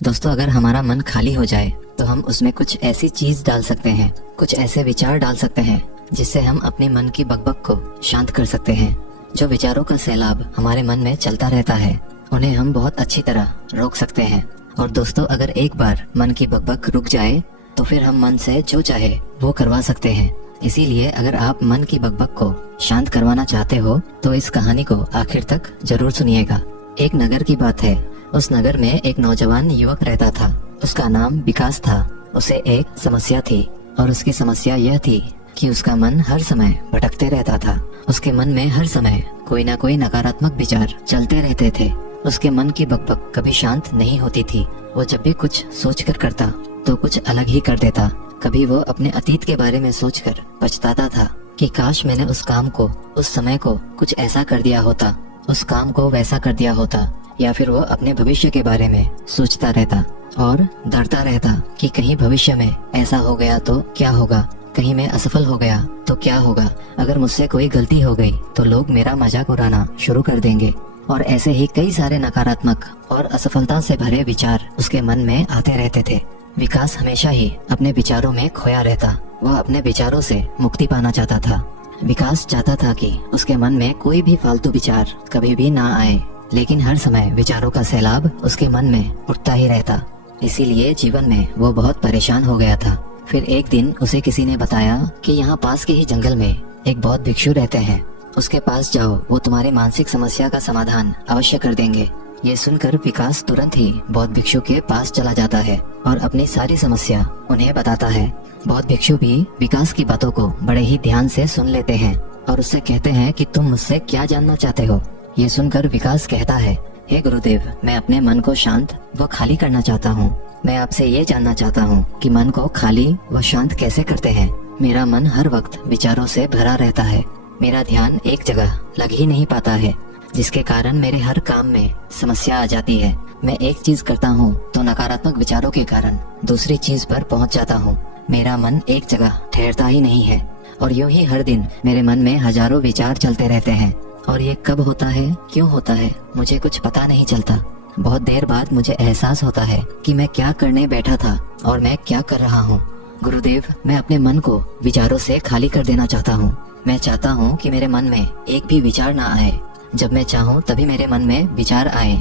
दोस्तों, अगर हमारा मन खाली हो जाए तो हम उसमें कुछ ऐसी चीज डाल सकते हैं, कुछ ऐसे विचार डाल सकते हैं जिससे हम अपने मन की बकबक को शांत कर सकते हैं। जो विचारों का सैलाब हमारे मन में चलता रहता है, उन्हें हम बहुत अच्छी तरह रोक सकते हैं। और दोस्तों, अगर एक बार मन की बकबक रुक जाए तो फिर हम मन से जो चाहे वो करवा सकते हैं। इसीलिए अगर आप मन की बकबक को शांत करवाना चाहते हो तो इस कहानी को आखिर तक जरूर सुनिएगा। एक नगर की बात है। उस नगर में एक नौजवान युवक रहता था। उसका नाम विकास था। उसे एक समस्या थी और उसकी समस्या यह थी कि उसका मन हर समय भटकते रहता था। उसके मन में हर समय कोई ना कोई नकारात्मक विचार चलते रहते थे। उसके मन की बकबक कभी शांत नहीं होती थी। वो जब भी कुछ सोच कर करता तो कुछ अलग ही कर देता। कभी वो अपने अतीत के बारे में सोचकर पछताता था कि काश मैंने उस काम को, उस समय को कुछ ऐसा कर दिया होता, उस काम को वैसा कर दिया होता। या फिर वो अपने भविष्य के बारे में सोचता रहता और डरता रहता कि कहीं भविष्य में ऐसा हो गया तो क्या होगा, कहीं मैं असफल हो गया तो क्या होगा, अगर मुझसे कोई गलती हो गई तो लोग मेरा मजाक उड़ाना शुरू कर देंगे। और ऐसे ही कई सारे नकारात्मक और असफलता से भरे विचार उसके मन में आते रहते थे। विकास हमेशा ही अपने विचारों में खोया रहता। वह अपने विचारों से मुक्ति पाना चाहता था। विकास चाहता था कि उसके मन में कोई भी फालतू विचार कभी भी ना आए, लेकिन हर समय विचारों का सैलाब उसके मन में उठता ही रहता। इसीलिए जीवन में वो बहुत परेशान हो गया था। फिर एक दिन उसे किसी ने बताया कि यहाँ पास के ही जंगल में एक बौद्ध भिक्षु रहते हैं। उसके पास जाओ, वो तुम्हारी मानसिक समस्या का समाधान अवश्य कर देंगे। ये सुनकर विकास तुरंत ही बौद्ध भिक्षु के पास चला जाता है और अपनी सारी समस्या उन्हें बताता है। बौद्ध भिक्षु भी विकास की बातों को बड़े ही ध्यान से सुन लेते हैं और उससे कहते हैं कि तुम मुझसे क्या जानना चाहते हो। ये सुनकर विकास कहता है, हे गुरुदेव, मैं अपने मन को शांत व खाली करना चाहता हूँ। मैं आपसे ये जानना चाहता हूँ कि मन को खाली व शांत कैसे करते हैं। मेरा मन हर वक्त विचारों से भरा रहता है। मेरा ध्यान एक जगह लग ही नहीं पाता है, जिसके कारण मेरे हर काम में समस्या आ जाती है। मैं एक चीज करता हूँ तो नकारात्मक विचारों के कारण दूसरी चीज पर पहुँच जाता हूँ। मेरा मन एक जगह ठहरता ही नहीं है और यूं ही हर दिन मेरे मन में हजारों विचार चलते रहते हैं। और ये कब होता है, क्यों होता है, मुझे कुछ पता नहीं चलता। बहुत देर बाद मुझे एहसास होता है कि मैं क्या करने बैठा था और मैं क्या कर रहा हूँ। गुरुदेव, मैं अपने मन को विचारों से खाली कर देना चाहता हूँ। मैं चाहता हूँ कि मेरे मन में एक भी विचार ना आए। जब मैं चाहूँ तभी मेरे मन में विचार आए।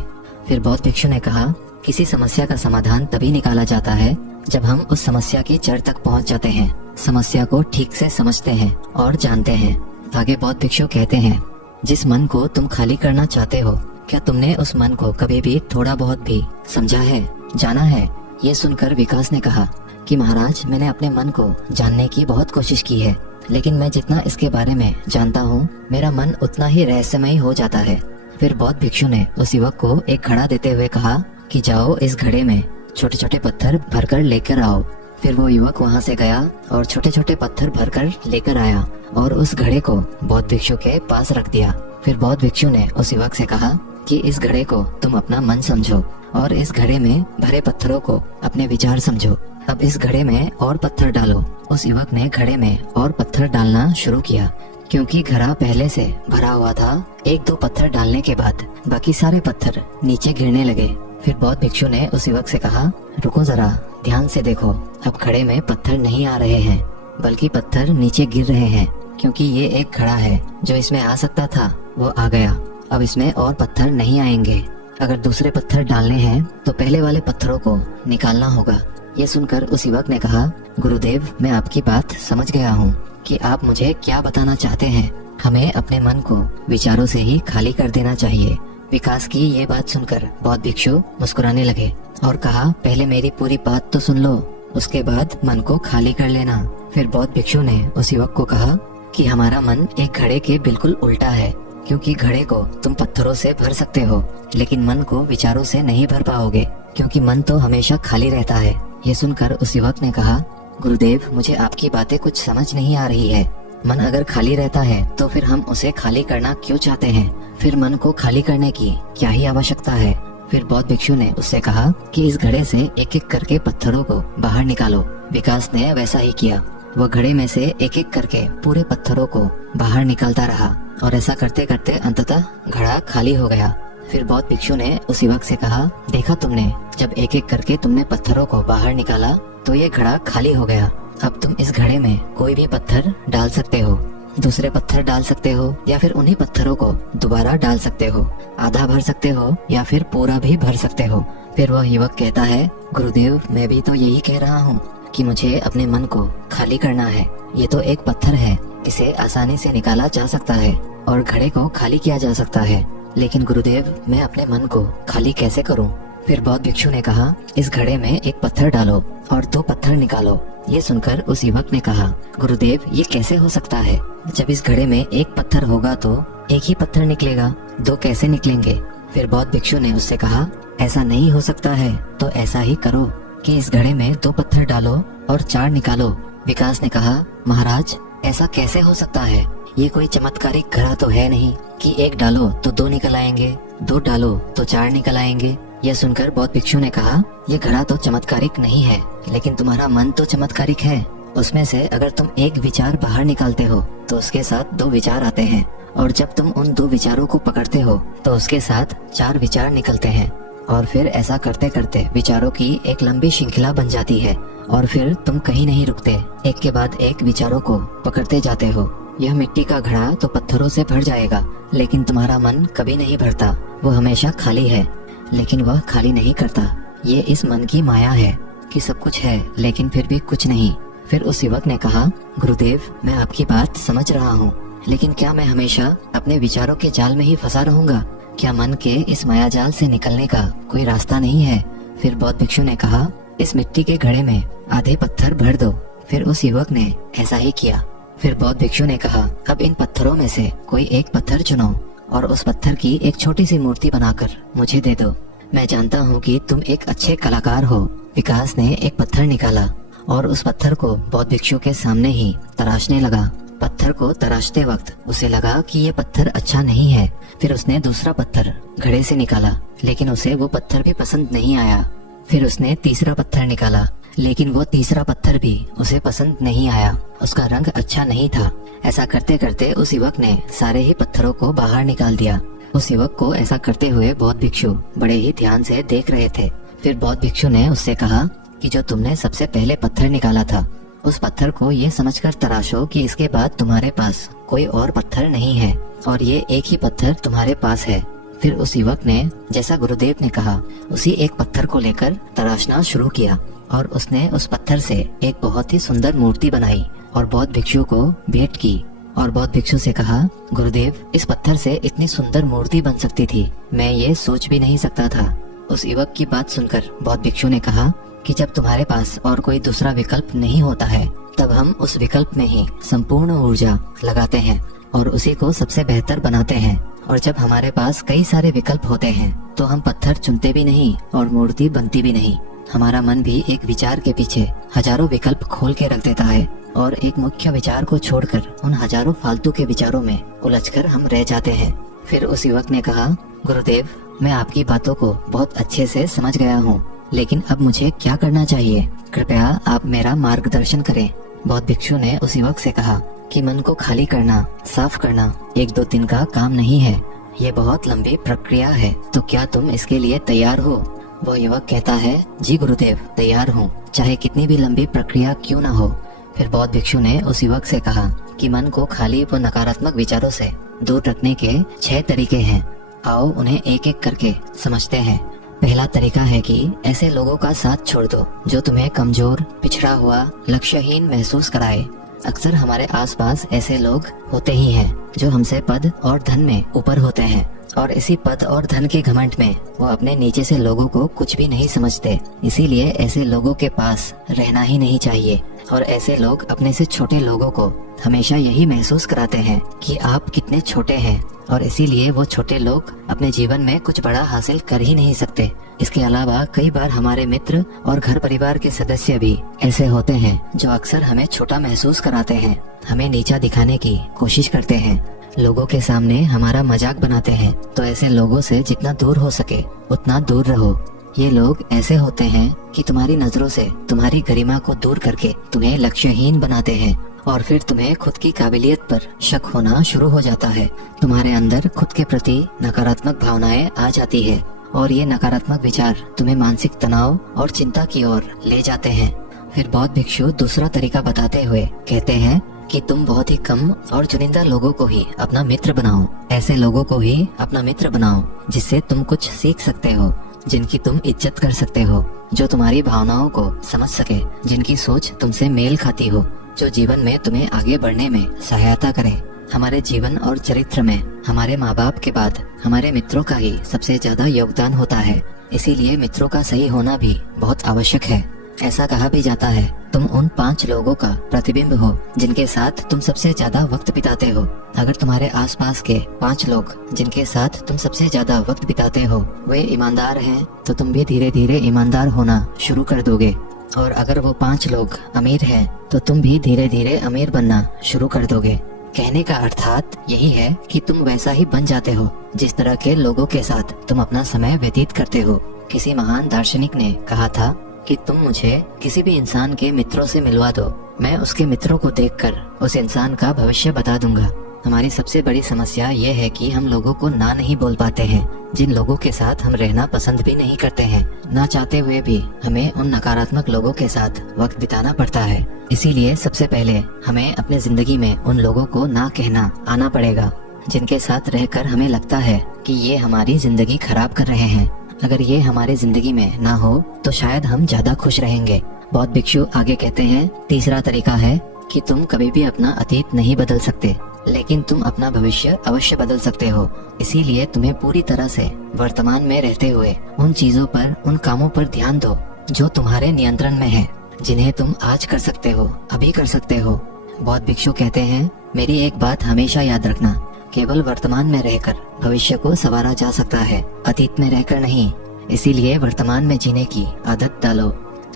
फिर बौद्ध भिक्षु ने कहा, किसी समस्या का समाधान तभी निकाला जाता है जब हम उस समस्या की जड़ तक पहुँच जाते हैं, समस्या को ठीक से समझते हैं और जानते हैं। आगे बौद्ध भिक्षु कहते हैं, जिस मन को तुम खाली करना चाहते हो, क्या तुमने उस मन को कभी भी थोड़ा बहुत भी समझा है, जाना है? ये सुनकर विकास ने कहा कि महाराज, मैंने अपने मन को जानने की बहुत कोशिश की है, लेकिन मैं जितना इसके बारे में जानता हूँ, मेरा मन उतना ही रहस्यमय हो जाता है। फिर बौद्ध भिक्षु ने उस युवक को एक घड़ा देते हुए कहा कि जाओ, इस घड़े में छोटे छोटे पत्थर भरकर लेकर आओ। फिर वो युवक वहाँ से गया और छोटे छोटे पत्थर भरकर लेकर आया और उस घड़े को बौद्ध भिक्षु के पास रख दिया। फिर बौद्ध भिक्षु ने उस युवक से कहा कि इस घड़े को तुम अपना मन समझो और इस घड़े में भरे पत्थरों को अपने विचार समझो। अब इस घड़े में और पत्थर डालो। उस युवक ने घड़े में और पत्थर डालना शुरू किया। क्योंकि घड़ा पहले से भरा हुआ था, एक दो पत्थर डालने के बाद बाकी सारे पत्थर नीचे गिरने लगे। फिर बौद्ध भिक्षु ने उस युवक से कहा, रुको जरा, ध्यान से देखो। अब घड़े में पत्थर नहीं आ रहे हैं, बल्कि पत्थर नीचे गिर रहे हैं। क्योंकि ये एक घड़ा है, जो इसमें आ सकता था वो आ गया। अब इसमें और पत्थर नहीं आएंगे। अगर दूसरे पत्थर डालने हैं तो पहले वाले पत्थरों को निकालना होगा। ये सुनकर उस युवक ने कहा, गुरुदेव, मैं आपकी बात समझ गया हूँ कि आप मुझे क्या बताना चाहते हैं। हमें अपने मन को विचारों से ही खाली कर देना चाहिए। विकास की ये बात सुनकर बौद्ध भिक्षु मुस्कुराने लगे और कहा, पहले मेरी पूरी बात तो सुन लो, उसके बाद मन को खाली कर लेना। फिर बौद्ध भिक्षु ने उस युवक को कहा कि हमारा मन एक घड़े के बिल्कुल उल्टा है। क्योंकि घड़े को तुम पत्थरों से भर सकते हो, लेकिन मन को विचारों से नहीं भर पाओगे, क्योंकि मन तो हमेशा खाली रहता है। ये सुनकर उस युवक ने कहा, गुरुदेव, मुझे आपकी बातें कुछ समझ नहीं आ रही है। मन अगर खाली रहता है तो फिर हम उसे खाली करना क्यों चाहते हैं? फिर मन को खाली करने की क्या ही आवश्यकता है? फिर बौद्ध भिक्षु ने उससे कहा कि इस घड़े से एक एक करके पत्थरों को बाहर निकालो। विकास ने वैसा ही किया। वो घड़े में से एक एक करके पूरे पत्थरों को बाहर निकालता रहा और ऐसा करते करते अंततः घड़ा खाली हो गया। फिर बौद्ध भिक्षु ने उस युवक से कहा, देखा तुमने, जब एक एक करके तुमने पत्थरों को बाहर निकाला तो ये घड़ा खाली हो गया। अब तुम इस घड़े में कोई भी पत्थर डाल सकते हो, दूसरे पत्थर डाल सकते हो, या फिर उन्हीं पत्थरों को दोबारा डाल सकते हो। आधा भर सकते हो या फिर पूरा भी भर सकते हो। फिर वह युवक कहता है, गुरुदेव, मैं भी तो यही कह रहा हूँ कि मुझे अपने मन को खाली करना है। ये तो एक पत्थर है, इसे आसानी से निकाला जा सकता है और घड़े को खाली किया जा सकता है, लेकिन गुरुदेव, मैं अपने मन को खाली कैसे करूँ? फिर बौद्ध भिक्षु ने कहा, इस घड़े में एक पत्थर डालो और 2 पत्थर निकालो। ये सुनकर उस युवक ने कहा, गुरुदेव, ये कैसे हो सकता है? जब इस घड़े में एक पत्थर होगा तो एक ही पत्थर निकलेगा, 2 कैसे निकलेंगे? फिर बौद्ध भिक्षु ने उससे कहा, ऐसा नहीं हो सकता है, तो ऐसा ही करो कि इस घड़े में 2 पत्थर डालो और 4 निकालो। विकास ने कहा, महाराज, ऐसा कैसे हो सकता है? ये कोई चमत्कारिक घड़ा तो है नहीं कि 1 डालो तो 2 निकल आएंगे, 2 डालो तो 4 निकल आएंगे। यह सुनकर बौद्ध भिक्षु ने कहा, ये घड़ा तो चमत्कारिक नहीं है, लेकिन तुम्हारा मन तो चमत्कारिक है। उसमें से अगर तुम एक विचार बाहर निकालते हो तो उसके साथ 2 विचार आते हैं, और जब तुम उन 2 विचारों को पकड़ते हो तो उसके साथ 4 विचार निकलते हैं, और फिर ऐसा करते करते विचारों की एक लंबी श्रृंखला बन जाती है, और फिर तुम कहीं नहीं रुकते, एक के बाद एक विचारों को पकड़ते जाते हो। यह मिट्टी का घड़ा तो पत्थरों से भर जाएगा, लेकिन तुम्हारा मन कभी नहीं भरता, वो हमेशा खाली है, लेकिन वह खाली नहीं करता। ये इस मन की माया है कि सब कुछ है लेकिन फिर भी कुछ नहीं। फिर उस युवक ने कहा, गुरुदेव, मैं आपकी बात समझ रहा हूँ, लेकिन क्या मैं हमेशा अपने विचारों के जाल में ही फंसा रहूंगा? क्या मन के इस माया जाल से निकलने का कोई रास्ता नहीं है? फिर बौद्ध भिक्षु ने कहा, इस मिट्टी के घड़े में आधे पत्थर भर दो। फिर उस युवक ने ऐसा ही किया। फिर बौद्ध भिक्षु ने कहा, अब इन पत्थरों में से कोई एक पत्थर चुनो और उस पत्थर की एक छोटी सी मूर्ति बनाकर मुझे दे दो। मैं जानता हूँ कि तुम एक अच्छे कलाकार हो। विकास ने एक पत्थर निकाला और उस पत्थर को बौद्ध भिक्षु के सामने ही तराशने लगा। पत्थर को तराशते वक्त उसे लगा कि ये पत्थर अच्छा नहीं है। फिर उसने दूसरा पत्थर घड़े से निकाला, लेकिन उसे वो पत्थर भी पसंद नहीं आया। फिर उसने तीसरा पत्थर निकाला, लेकिन वो तीसरा पत्थर भी उसे पसंद नहीं आया। उसका रंग अच्छा नहीं था। ऐसा करते करते उस युवक ने सारे ही पत्थरों को बाहर निकाल दिया। उस युवक को ऐसा करते हुए बौद्ध भिक्षु बड़े ही ध्यान से देख रहे थे। फिर बौद्ध भिक्षु ने उससे कहा कि जो तुमने सबसे पहले पत्थर निकाला था, उस पत्थर को ये समझकर तराशो कि इसके बाद तुम्हारे पास कोई और पत्थर नहीं है और ये एक ही पत्थर तुम्हारे पास है। फिर उस युवक ने जैसा गुरुदेव ने कहा उसी एक पत्थर को लेकर तराशना शुरू किया और उसने उस पत्थर से एक बहुत ही सुंदर मूर्ति बनाई और बौद्ध भिक्षु को भेंट की। और बौद्ध भिक्षु से कहा, गुरुदेव, इस पत्थर से इतनी सुंदर मूर्ति बन सकती थी, मैं ये सोच भी नहीं सकता था। उस युवक की बात सुनकर बौद्ध भिक्षु ने कहा कि जब तुम्हारे पास और कोई दूसरा विकल्प नहीं होता है, तब हम उस विकल्प में ही संपूर्ण ऊर्जा लगाते हैं और उसी को सबसे बेहतर बनाते हैं। और जब हमारे पास कई सारे विकल्प होते हैं तो हम पत्थर चुनते भी नहीं और मूर्ति बनती भी नहीं। हमारा मन भी एक विचार के पीछे हजारों विकल्प खोल के रख देता है और एक मुख्य विचार को छोड़कर उन हजारों फालतू के विचारों में उलझकर हम रह जाते हैं। फिर उस युवक ने कहा, गुरुदेव, मैं आपकी बातों को बहुत अच्छे से समझ गया हूँ, लेकिन अब मुझे क्या करना चाहिए? कृपया आप मेरा मार्गदर्शन करें। बौद्ध भिक्षु ने उस युवक से कहा कि मन को खाली करना, साफ करना 1-2 दिन का काम नहीं है, ये बहुत लंबी प्रक्रिया है। तो क्या तुम इसके लिए तैयार हो? वह युवक कहता है, जी गुरुदेव, तैयार हूँ, चाहे कितनी भी लंबी प्रक्रिया क्यों न हो। फिर बौद्ध भिक्षु ने उस युवक से कहा कि मन को खाली व नकारात्मक विचारों से दूर रखने के 6 तरीके हैं। आओ उन्हें एक एक करके समझते हैं। पहला तरीका है कि ऐसे लोगों का साथ छोड़ दो जो तुम्हें कमजोर, पिछड़ा हुआ, लक्ष्यहीन महसूस कराए। अक्सर हमारे आसपास ऐसे लोग होते ही हैं जो हमसे पद और धन में ऊपर होते हैं और इसी पद और धन के घमंड में वो अपने नीचे से लोगों को कुछ भी नहीं समझते। इसीलिए ऐसे लोगों के पास रहना ही नहीं चाहिए। और ऐसे लोग अपने से छोटे लोगों को हमेशा यही महसूस कराते हैं कि आप कितने छोटे हैं और इसीलिए वो छोटे लोग अपने जीवन में कुछ बड़ा हासिल कर ही नहीं सकते। इसके अलावा कई बार हमारे मित्र और घर परिवार के सदस्य भी ऐसे होते हैं जो अक्सर हमें छोटा महसूस कराते हैं, हमें नीचा दिखाने की कोशिश करते हैं, लोगों के सामने हमारा मजाक बनाते हैं। तो ऐसे लोगों से जितना दूर हो सके उतना दूर रहो। ये लोग ऐसे होते हैं कि तुम्हारी नजरों से तुम्हारी गरिमा को दूर करके तुम्हें लक्ष्यहीन बनाते हैं और फिर तुम्हें खुद की काबिलियत पर शक होना शुरू हो जाता है। तुम्हारे अंदर खुद के प्रति नकारात्मक भावनाएं आ जाती है और ये नकारात्मक विचार तुम्हें मानसिक तनाव और चिंता की ओर ले जाते हैं। फिर बौद्ध भिक्षु दूसरा तरीका बताते हुए कहते हैं कि तुम बहुत ही कम और चुनिंदा लोगों को ही अपना मित्र बनाओ। ऐसे लोगों को ही अपना मित्र बनाओ जिससे तुम कुछ सीख सकते हो, जिनकी तुम इज्जत कर सकते हो, जो तुम्हारी भावनाओं को समझ सके, जिनकी सोच तुमसे मेल खाती हो, जो जीवन में तुम्हें आगे बढ़ने में सहायता करे। हमारे जीवन और चरित्र में हमारे माँ बाप के बाद हमारे मित्रों का ही सबसे ज्यादा योगदान होता है। इसीलिए मित्रों का सही होना भी बहुत आवश्यक है। ऐसा कहा भी जाता है, तुम उन 5 लोगों का प्रतिबिंब हो जिनके साथ तुम सबसे ज्यादा वक्त बिताते हो। अगर तुम्हारे आसपास के 5 लोग जिनके साथ तुम सबसे ज्यादा वक्त बिताते हो वे ईमानदार हैं, तो तुम भी धीरे धीरे ईमानदार होना शुरू कर दोगे। और अगर वो 5 लोग अमीर हैं, तो तुम भी धीरे धीरे अमीर बनना शुरू कर दोगे। कहने का अर्थात यही है कि तुम वैसा ही बन जाते हो जिस तरह के लोगों के साथ तुम अपना समय व्यतीत करते हो। किसी महान दार्शनिक ने कहा था कि तुम मुझे किसी भी इंसान के मित्रों से मिलवा दो, मैं उसके मित्रों को देखकर उस इंसान का भविष्य बता दूंगा। हमारी सबसे बड़ी समस्या ये है कि हम लोगों को ना नहीं बोल पाते हैं। जिन लोगों के साथ हम रहना पसंद भी नहीं करते हैं, ना चाहते हुए भी हमें उन नकारात्मक लोगों के साथ वक्त बिताना पड़ता है। इसीलिए सबसे पहले हमें अपने जिंदगी में उन लोगों को ना कहना आना पड़ेगा जिनके साथ रहकर हमें लगता है कि ये हमारी जिंदगी खराब कर रहे हैं। अगर ये हमारे जिंदगी में ना हो तो शायद हम ज्यादा खुश रहेंगे। बौद्ध भिक्षु आगे कहते हैं, तीसरा तरीका है कि तुम कभी भी अपना अतीत नहीं बदल सकते, लेकिन तुम अपना भविष्य अवश्य बदल सकते हो। इसीलिए तुम्हें पूरी तरह से वर्तमान में रहते हुए उन चीजों पर, उन कामों पर ध्यान दो जो तुम्हारे नियंत्रण में है, जिन्हें तुम आज कर सकते हो, अभी कर सकते हो। बौद्ध भिक्षु कहते हैं, मेरी एक बात हमेशा याद रखना, केवल वर्तमान में रहकर भविष्य को संवारा जा सकता है, अतीत में रहकर नहीं। इसीलिए वर्तमान में जीने की आदत डालो।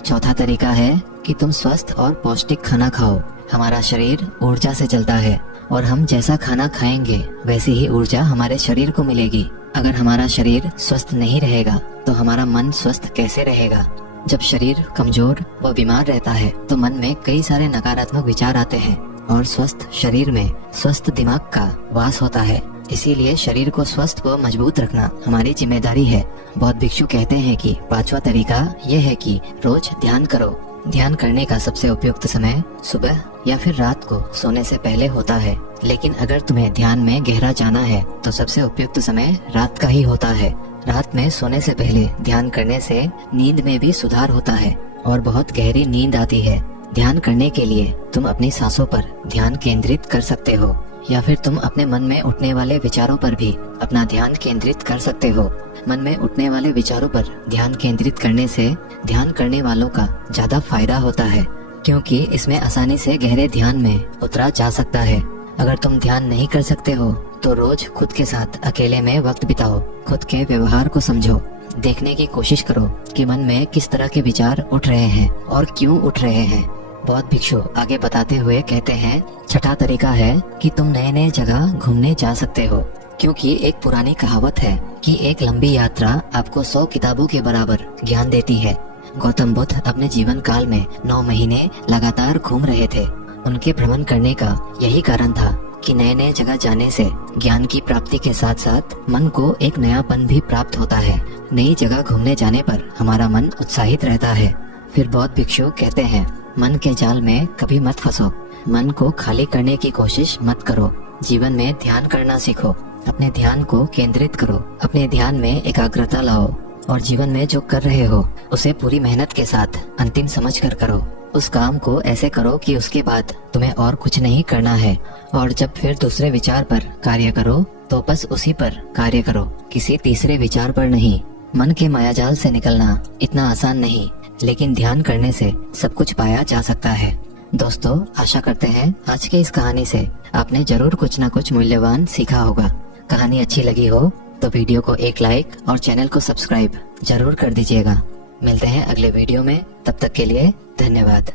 चौथा तरीका है कि तुम स्वस्थ और पौष्टिक खाना खाओ। हमारा शरीर ऊर्जा से चलता है और हम जैसा खाना खाएंगे वैसी ही ऊर्जा हमारे शरीर को मिलेगी। अगर हमारा शरीर स्वस्थ नहीं रहेगा तो हमारा मन स्वस्थ कैसे रहेगा? जब शरीर कमजोर व बीमार रहता है तो मन में कई सारे नकारात्मक विचार आते हैं और स्वस्थ शरीर में स्वस्थ दिमाग का वास होता है। इसीलिए शरीर को स्वस्थ व मजबूत रखना हमारी जिम्मेदारी है। बौद्ध भिक्षु कहते हैं कि 5वां तरीका यह है कि रोज ध्यान करो। ध्यान करने का सबसे उपयुक्त समय सुबह या फिर रात को सोने से पहले होता है, लेकिन अगर तुम्हें ध्यान में गहरा जाना है तो सबसे उपयुक्त समय रात का ही होता है। रात में सोने से पहले ध्यान करने से नींद में भी सुधार होता है और बहुत गहरी नींद आती है। ध्यान करने के लिए तुम अपनी सांसों पर ध्यान केंद्रित कर सकते हो या फिर तुम अपने मन में उठने वाले विचारों पर भी अपना ध्यान केंद्रित कर सकते हो। मन में उठने वाले विचारों पर ध्यान केंद्रित करने से ध्यान करने वालों का ज्यादा फायदा होता है, क्योंकि इसमें आसानी से गहरे ध्यान में उतरा जा सकता है। अगर तुम ध्यान नहीं कर सकते हो तो रोज खुद के साथ अकेले में वक्त बिताओ, खुद के व्यवहार को समझो, देखने की कोशिश करो कि मन में किस तरह के विचार उठ रहे हैं और क्यों उठ रहे हैं। बौद्ध भिक्षु आगे बताते हुए कहते हैं, छठा तरीका है कि तुम नए नए जगह घूमने जा सकते हो, क्योंकि एक पुरानी कहावत है कि एक लंबी यात्रा आपको 100 किताबों के बराबर ज्ञान देती है। गौतम बुद्ध अपने जीवन काल में 9 महीने लगातार घूम रहे थे। उनके भ्रमण करने का यही कारण था कि नए नए जगह जाने से ज्ञान की प्राप्ति के साथ साथ मन को एक नयापन भी प्राप्त होता है। नई जगह घूमने जाने पर हमारा मन उत्साहित रहता है। फिर बौद्ध भिक्षु कहते हैं, मन के जाल में कभी मत फंसो, मन को खाली करने की कोशिश मत करो। जीवन में ध्यान करना सीखो, अपने ध्यान को केंद्रित करो, अपने ध्यान में एकाग्रता लाओ और जीवन में जो कर रहे हो उसे पूरी मेहनत के साथ अंतिम समझ कर करो। उस काम को ऐसे करो कि उसके बाद तुम्हें और कुछ नहीं करना है, और जब फिर दूसरे विचार पर कार्य करो तो बस उसी पर कार्य करो, किसी तीसरे विचार पर नहीं। मन के मायाजाल से निकलना इतना आसान नहीं, लेकिन ध्यान करने से सब कुछ पाया जा सकता है। दोस्तों, आशा करते हैं आज के इस कहानी से आपने जरूर कुछ न कुछ मूल्यवान सीखा होगा। कहानी अच्छी लगी हो तो वीडियो को एक लाइक और चैनल को सब्सक्राइब जरूर कर दीजिएगा। मिलते हैं अगले वीडियो में, तब तक के लिए धन्यवाद।